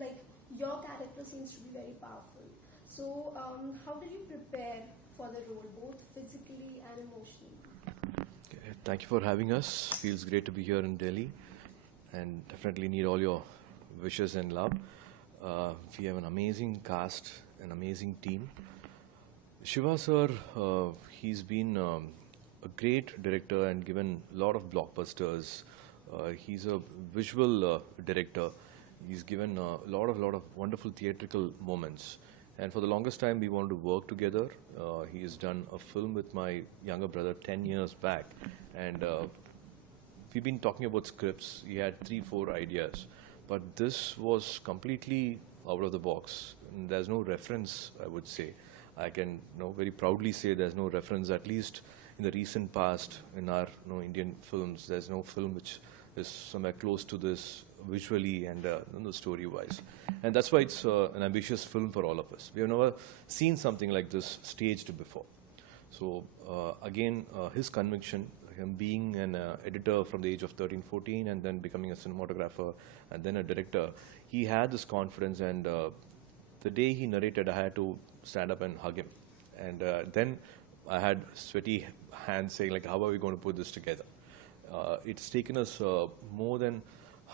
like your character seems to be very powerful. So how did you prepare for the role, both physically and emotionally? Okay, thank you for having us. Feels great to be here in Delhi, and definitely need all your wishes and love. We have an amazing cast, an amazing team. Shiva sir, he's been a great director and given a lot of blockbusters. He's a visual director. He's given a lot of wonderful theatrical moments. And for the longest time, we wanted to work together. He has done a film with my younger brother 10 years back, and we've been talking about scripts. He had 3, 4 ideas, but this was completely out of the box. And there's no reference, I would say. I can very proudly say there's no reference, at least in the recent past, in our Indian films. There's no film which is somewhere close to this visually and story-wise. And that's why it's an ambitious film for all of us. We have never seen something like this staged before. So again, his conviction, him being an editor from the age of 13, 14, and then becoming a cinematographer and then a director, he had this confidence, and the day he narrated, I had to stand up and hug him. And then I had sweaty hands saying, like, how are we going to put this together? It's taken us more than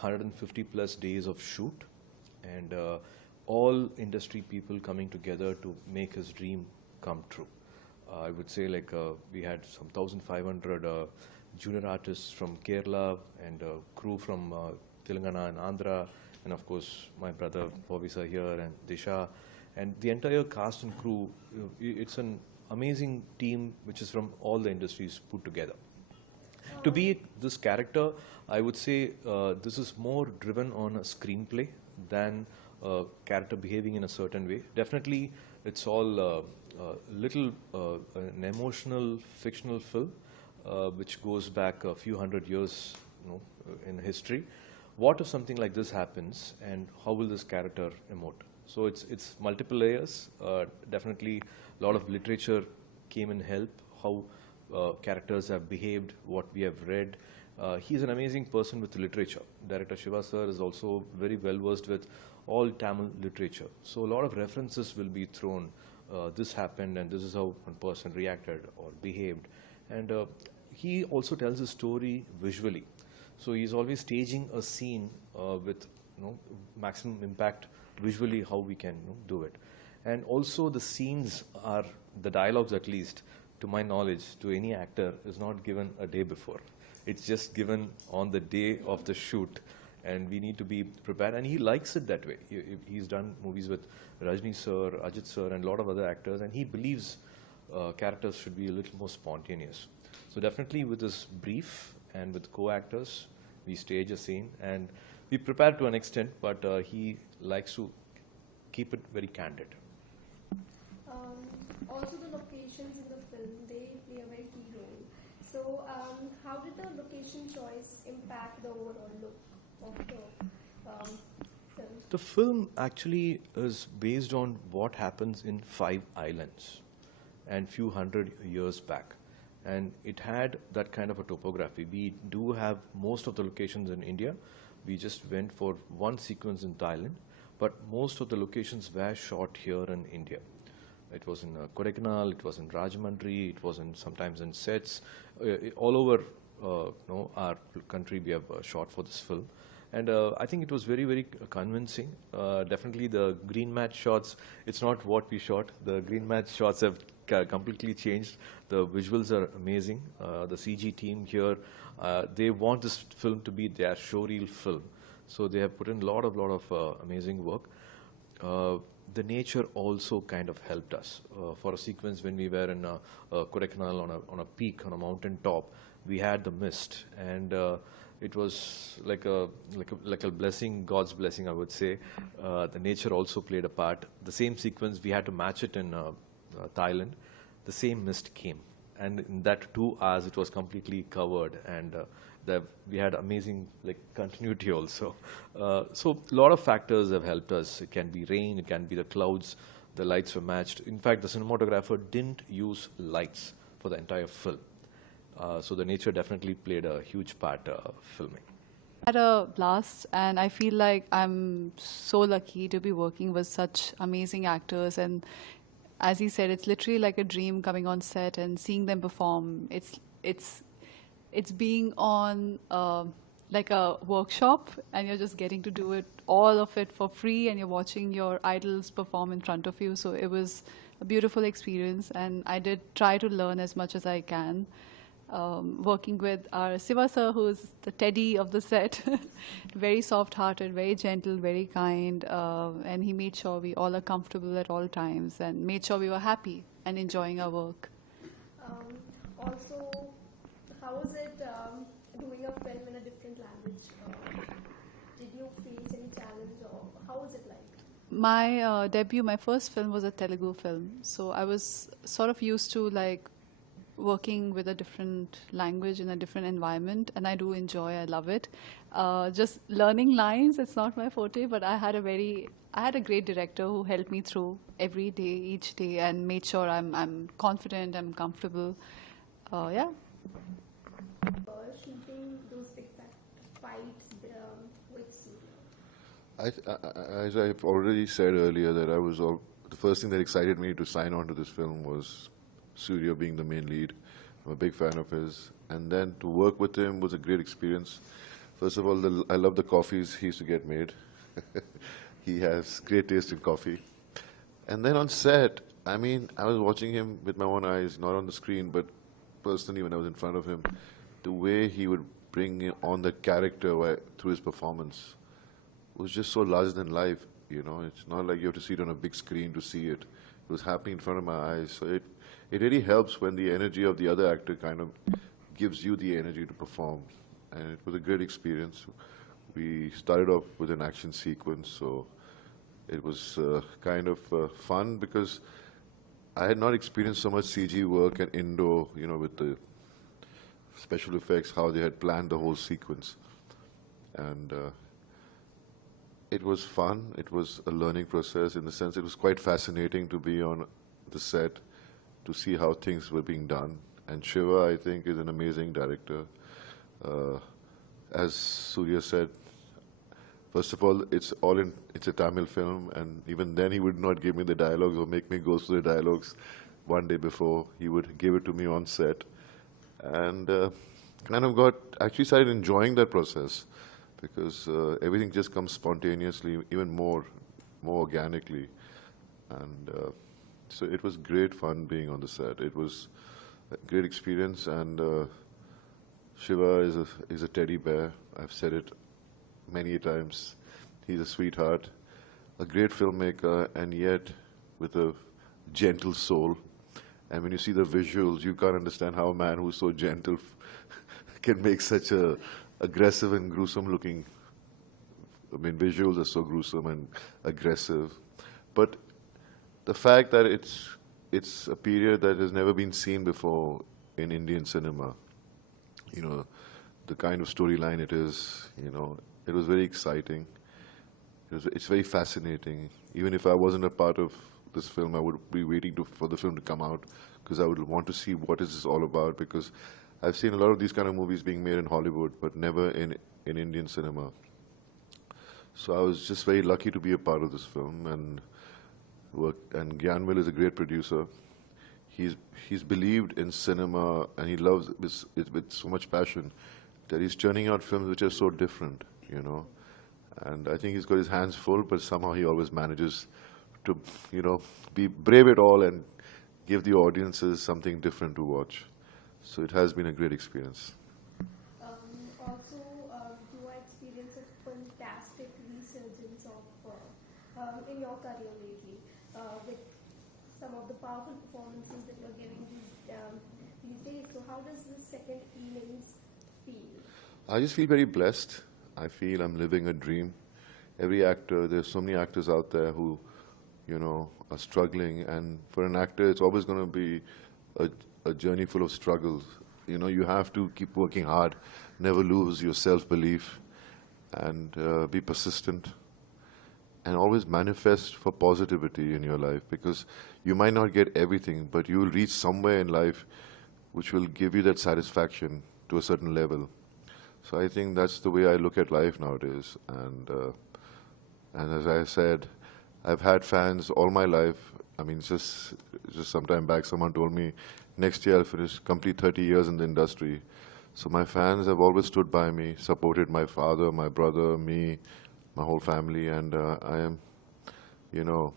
150 plus days of shoot, and all industry people coming together to make his dream come true. I would say, like, we had some 1,500 junior artists from Kerala and crew from Telangana and Andhra, and of course my brother Bobby sir here and Disha, and the entire cast and crew. It's an amazing team which is from all the industries put together. To be this character, I would say this is more driven on a screenplay than a character behaving in a certain way. Definitely, it's all an emotional, fictional film, which goes back a few hundred years, in history. What if something like this happens, and how will this character emote? So it's multiple layers. Definitely, a lot of literature came in help. How characters have behaved, what we have read. He's an amazing person with literature. Director Shiva sir is also very well versed with all Tamil literature. So a lot of references will be thrown. This happened, and this is how one person reacted or behaved. And he also tells a story visually. So he's always staging a scene with maximum impact visually, how we can do it. And also the scenes are, the dialogues at least, to my knowledge, to any actor, is not given a day before. It's just given on the day of the shoot, and we need to be prepared. And he likes it that way. He's done movies with Rajni sir, Ajit sir, and a lot of other actors, and he believes characters should be a little more spontaneous. So definitely with this brief and with co-actors, we stage a scene, and we prepare to an extent, but he likes to keep it very candid. Also, the locations in the film, they play a very key role. So how did the location choice impact the overall look of the film? The film actually is based on what happens in 5 islands and few hundred years back. And it had that kind of a topography. We do have most of the locations in India. We just went for one sequence in Thailand, but most of the locations were shot here in India. It was in Kodaikanal, it was in Rajahmundry, it was sometimes in sets. All over our country we have shot for this film. And I think it was very, very convincing. Definitely the green mat shots, it's not what we shot. The green mat shots have completely changed. The visuals are amazing. The CG team here, they want this film to be their showreel film. So they have put in a lot of amazing work. The nature also kind of helped us. For a sequence when we were in Kodaikanal on a peak, on a mountain top, we had the mist, and it was like a blessing, God's blessing, I would say. The nature also played a part. The same sequence, we had to match it in Thailand. The same mist came, and in that 2 hours, it was completely covered, and we had amazing continuity also. So a lot of factors have helped us. It can be rain, it can be the clouds, the lights were matched. In fact, the cinematographer didn't use lights for the entire film. So the nature definitely played a huge part filming. Had a blast, and I feel like I'm so lucky to be working with such amazing actors. And as he said, it's literally like a dream coming on set and seeing them perform. It's being on like a workshop, and you're just getting to do it, all of it for free, and you're watching your idols perform in front of you. So it was a beautiful experience, and I did try to learn as much as I can. Working with our Siva sir, who's the teddy of the set, very soft-hearted, very gentle, very kind, and he made sure we all are comfortable at all times and made sure we were happy and enjoying our work. Also, how is it doing a film in a different language? Did you face any challenge, or how was it like? My debut, my first film was a Telugu film, so I was sort of used to like working with a different language in a different environment, and I do enjoy. I love it. Just learning lines, it's not my forte, but I had a great director who helped me through every day, each day, and made sure I'm confident, I'm comfortable. Yeah. Shooting those big fights with Surya? As I've already said earlier, that the first thing that excited me to sign on to this film was Surya being the main lead. I'm a big fan of his, and then to work with him was a great experience. First of all, I love the coffees he used to get made. He has great taste in coffee. And then on set, I mean, I was watching him with my own eyes, not on the screen, but personally when I was in front of him. The way he would bring on the character through his performance was just so larger than life. You know, it's not like you have to see it on a big screen to see it. It was happening in front of my eyes. So it really helps when the energy of the other actor kind of gives you the energy to perform. And it was a great experience. We started off with an action sequence, so it was kind of fun because I had not experienced so much CG work and Indo, you know, with the special effects, how they had planned the whole sequence. And it was fun. It was a learning process in the sense it was quite fascinating to be on the set to see how things were being done. And Shiva, I think, is an amazing director. As Surya said, first of all, it's a Tamil film, and even then he would not give me the dialogues or make me go through the dialogues one day before. He would give it to me on set. And kind of actually started enjoying that process because everything just comes spontaneously, even more organically. And so it was great fun being on the set. It was a great experience, and Shiva is a teddy bear. I've said it many times. He's a sweetheart, a great filmmaker, and yet with a gentle soul. And when you see the visuals, you can't understand how a man who's so gentle can make such a aggressive and gruesome looking. I mean, visuals are so gruesome and aggressive. But the fact that it's a period that has never been seen before in Indian cinema, you know, the kind of storyline it is, you know, it was very exciting. It's very fascinating. Even if I wasn't a part of this film, I would be waiting for the film to come out because I would want to see what is this all about, because I've seen a lot of these kind of movies being made in Hollywood, but never in Indian cinema. So I was just very lucky to be a part of this film and work. And Gyanvil is a great producer. He's believed in cinema and he loves it with so much passion that he's churning out films which are so different, you know. And I think he's got his hands full, but somehow he always manages to, you know, brave it all and give the audiences something different to watch. So it has been a great experience. Also, you are experiencing a fantastic resurgence of in your career lately with some of the powerful performances that you're giving these days. So how does this second innings feel? I just feel very blessed. I feel I'm living a dream. Every actor, there's so many actors out there who, you know, are struggling, and for an actor, it's always going to be a journey full of struggles. You know, you have to keep working hard, never lose your self-belief, and be persistent, and always manifest for positivity in your life, because you might not get everything, but you will reach somewhere in life which will give you that satisfaction to a certain level. So I think that's the way I look at life nowadays. And as I said, I've had fans all my life. I mean, just some time back, someone told me next year I'll finish complete 30 years in the industry. So my fans have always stood by me, supported my father, my brother, me, my whole family, and I am, you know,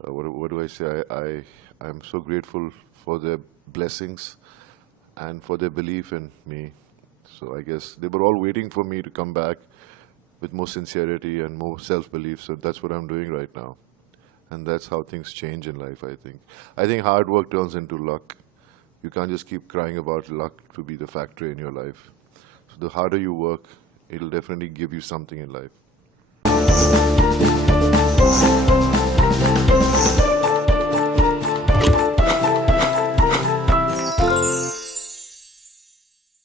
what do I say? I'm so grateful for their blessings and for their belief in me. So I guess they were all waiting for me to come back with more sincerity and more self-belief. So that's what I'm doing right now. And that's how things change in life, I think. I think hard work turns into luck. You can't just keep crying about luck to be the factor in your life. So the harder you work, it'll definitely give you something in life.